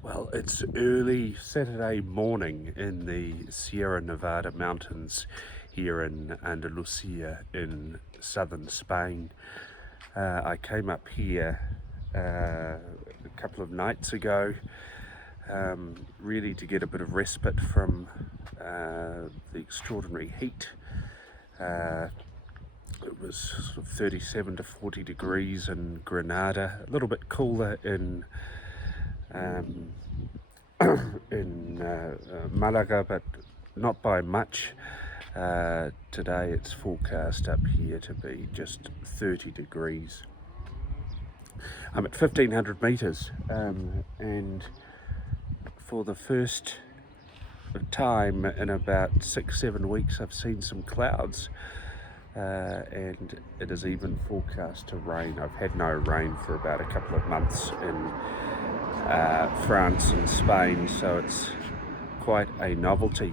Well, it's early Saturday morning in the Sierra Nevada mountains here in Andalusia in southern Spain. I came up here a couple of nights ago, really to get a bit of respite from the extraordinary heat. It was sort of 37 to 40 degrees in Granada, a little bit cooler um, in Malaga, but not by much. Today it's forecast up here to be just 30 degrees. I'm at 1500 meters, and for the first time in about 6-7 weeks I've seen some clouds, and it is even forecast to rain. I've had no rain for about a couple of months in France and Spain, so it's quite a novelty.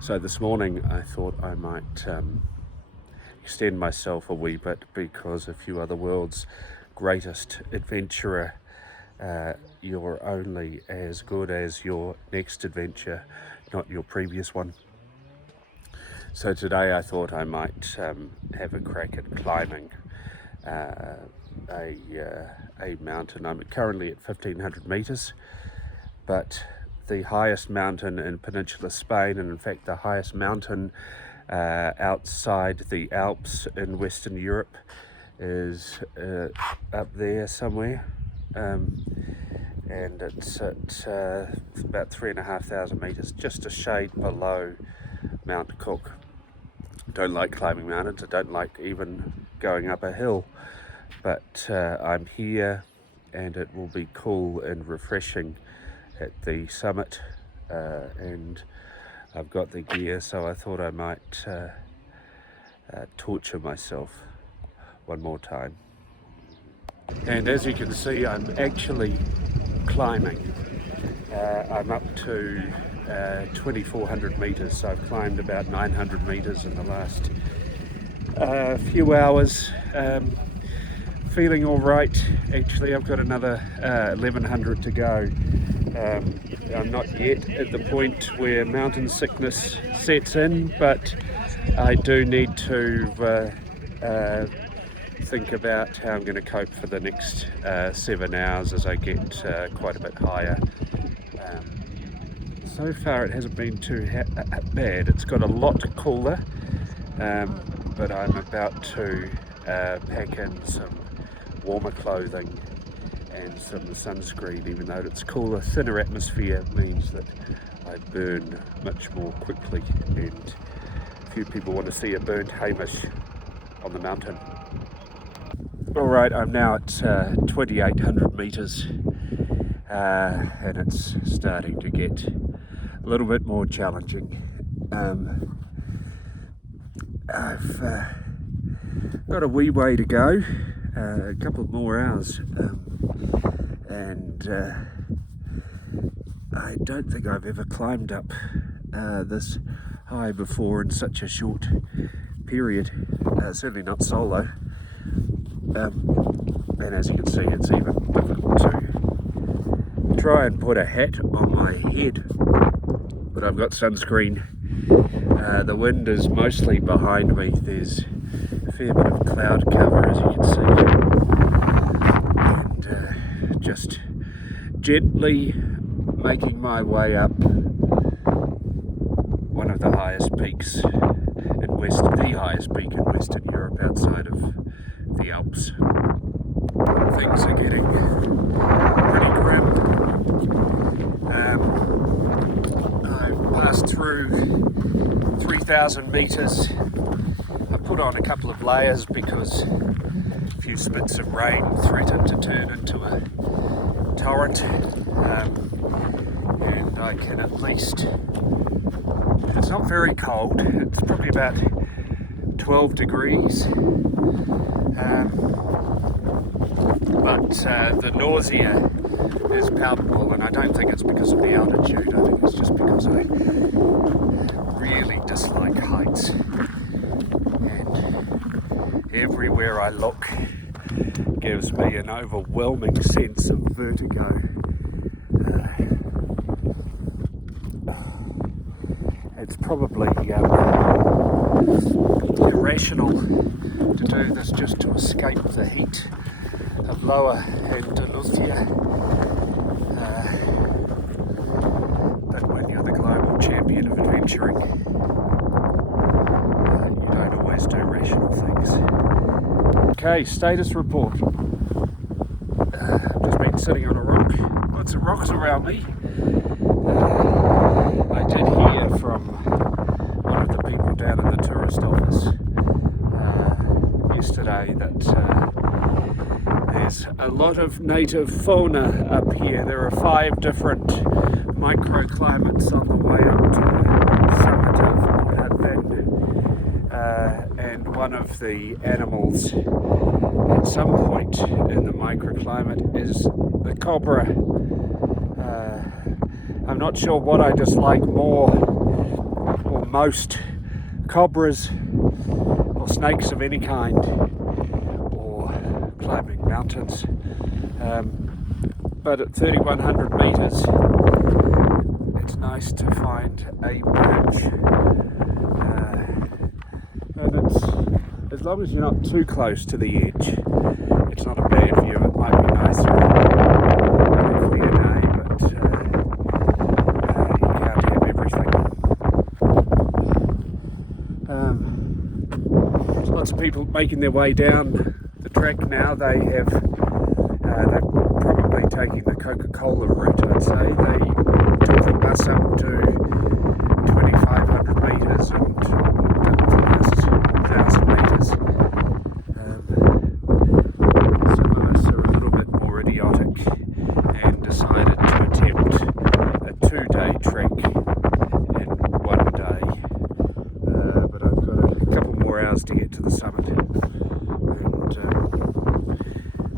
So this morning I thought I might extend myself a wee bit, because if you are the world's greatest adventurer, you're only as good as your next adventure, not your previous one. So today I thought I might have a crack at climbing a mountain. I'm currently at 1500 meters, but the highest mountain in Peninsular Spain, and in fact the highest mountain outside the Alps in Western Europe, is up there somewhere, and it's at about 3,500 meters, just a shade below Mount Cook. I don't like climbing mountains, I don't like even going up a hill, but I'm here and it will be cool and refreshing at the summit, and I've got the gear, so I thought I might torture myself one more time. And as you can see, I'm actually climbing. I'm up to 2,400 meters, so I've climbed about 900 meters in the last few hours. Feeling all right, actually. I've got another 1,100 to go. I'm not yet at the point where mountain sickness sets in, but I do need to think about how I'm going to cope for the next 7 hours as I get quite a bit higher. So far it hasn't been too bad. It's got a lot cooler, but I'm about to pack in some warmer clothing and some sunscreen. Even though it's cooler, thinner atmosphere means that I burn much more quickly, and few people want to see a burnt Hamish on the mountain. Alright, I'm now at 2,800 meters, and it's starting to get a little bit more challenging. I've got a wee way to go, a couple more hours, and I don't think I've ever climbed up this high before in such a short period, certainly not solo. And as you can see, it's even difficult to try and put a hat on my head, but I've got sunscreen. The wind is mostly behind me. There's a fair bit of cloud cover, as you can see, and just gently making my way up one of the highest peaks in the highest peak in Western Europe outside of the Alps. Things are getting pretty grim. I've passed through 3,000 meters. I put on a couple of layers because a few spits of rain threatened to turn into a torrent, and I can at least, it's not very cold, it's probably about 12 degrees, but the nausea is palpable, and I don't think it's because of the altitude. I think it's just because I really dislike heights, and everywhere I look gives me an overwhelming sense of vertigo, it's probably irrational to do this just to escape the heat of Lower Andalusia. But when you're the global champion of adventuring, you don't always do rational things. Okay, status report. I've just been sitting on a rock. Lots of rocks around me. I did hear from one of the people down in the tourist office yesterday that there's a lot of native fauna up here. There are 5 different microclimates on the way up to the summit of Mulhacen, and one of the animals at some point in the microclimate is the cobra. I'm not sure what I dislike more or most, cobras or snakes of any kind, or climbing mountains, but at 3,100 meters it's nice to find a perch, and it's, as long as you're not too close to the edge, it's not a bad view. It might be nicer on a clear day, but you can't have everything. Lots of people making their way down the track now. They're probably taking the Coca-Cola route, I'd say. They took the bus up to 2,500 metres and walked up the last 1,000 metres. Some of us are a little bit more idiotic and decided to attempt a 2-day trek in 1 day. But I've got a couple more hours to get to the summit, and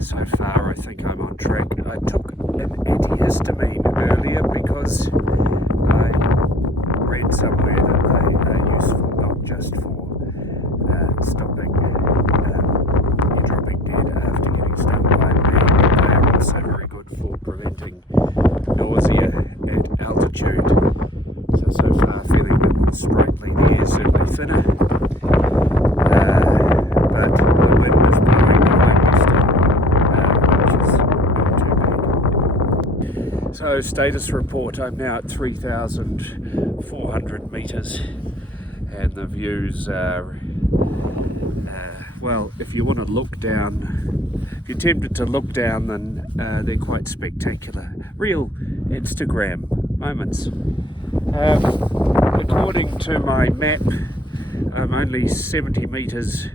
so far I think I'm on track. I took an antihistamine earlier because I read somewhere that they are useful not just for stopping you dropping dead after getting stung by a bee, but they are also very good for preventing nausea at altitude. So far feeling a bit more sprightly. The air's certainly thinner, but the wind is blowing behind me still, which is not too bad. So status report, I'm now at 3,400 metres, and the views are, well, if you want to look down, if you're tempted to look down, then they're quite spectacular. Real Instagram moments. According to my map, I'm only 70 metres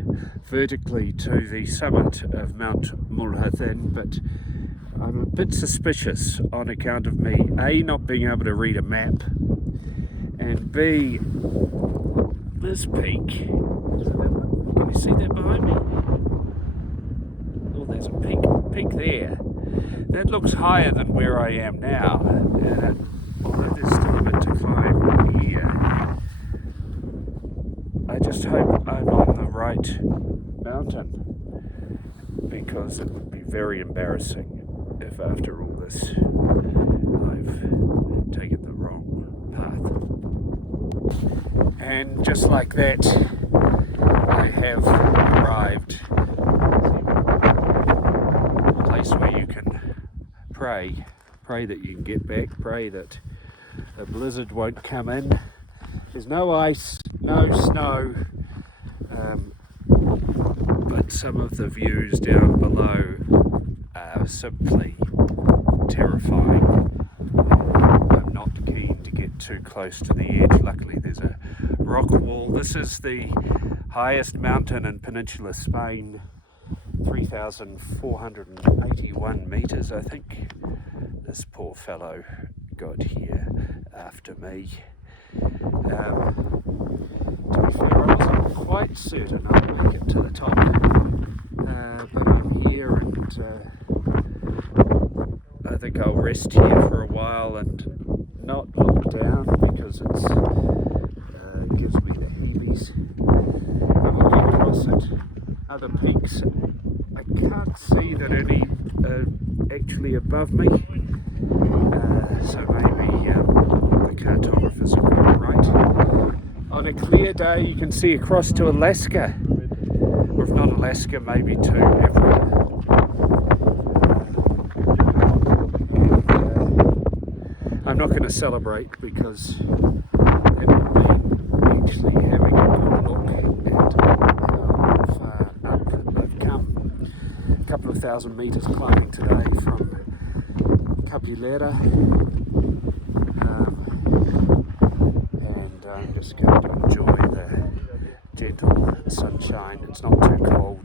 vertically to the summit of Mt Mulhacen, but I'm a bit suspicious on account of me, A, not being able to read a map, and B, this peak. Can you see that behind me? Oh, there's a peak there. That looks higher than where I am now, although there's still a bit to climb here. I just hope I'm on the right mountain, because it would be very embarrassing if after all this I've taken the wrong path. And just like that, I have arrived at a place where you can pray that you can get back, pray that a blizzard won't come in. There's no ice, no snow, but some of the views down below are simply terrifying. I'm not keen to get too close to the edge. Luckily there's a rock wall. This is the highest mountain in Peninsular Spain, 3,481 metres. I think this poor fellow got here after me. To be fair, I wasn't quite certain I'd make it to the top, but I'm here, and I think I'll rest here for a while and not look down, because it gives me the heebies. I'm looking across at other peaks. I can't see that any are actually above me, so maybe the cartographers have got it right. On a clear day you can see across to Alaska, or if not Alaska, maybe to Africa. I'm not going to celebrate because it would mean actually having a good look at how far up I've come. A couple of thousand metres climbing today from Capulera, and I'm just going to enjoy the gentle sunshine. It's not too cold,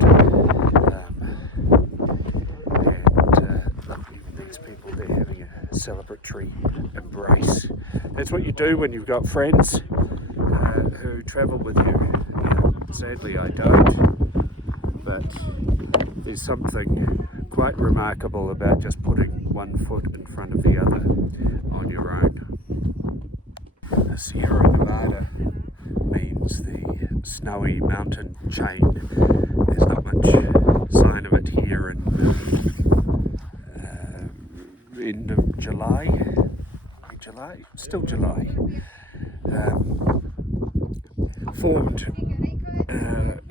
look, even these people, they're having a celebratory embrace. That's what you do when you've got friends who travel with you. Sadly I don't, but there's something quite remarkable about just putting one foot in front of the other on your own. The Sierra Nevada means the snowy mountain chain. There's not much sign of it here in end of July, still July. Formed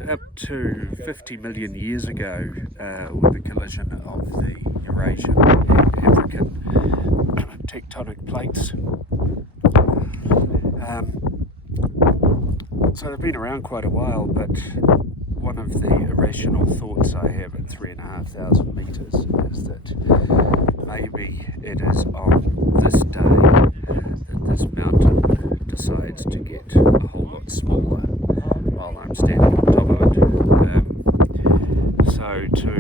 up to 50 million years ago with the collision of the Eurasian and African tectonic plates. So they've been around quite a while, but one of the irrational thoughts I have at 3,500 metres is that maybe it is on this day that this mountain decides to get a whole lot smaller while I'm standing on top of it. So to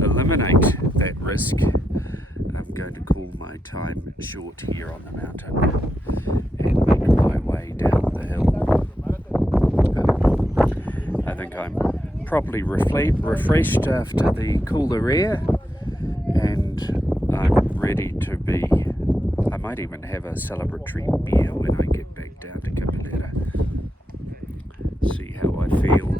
eliminate that risk, I'm going to call my time short here on the mountain and make my way down the hill. I think I'm properly refreshed after the cooler air, and I'm ready to be, I might even have a celebratory beer when I get back down to Capulera. See how I feel,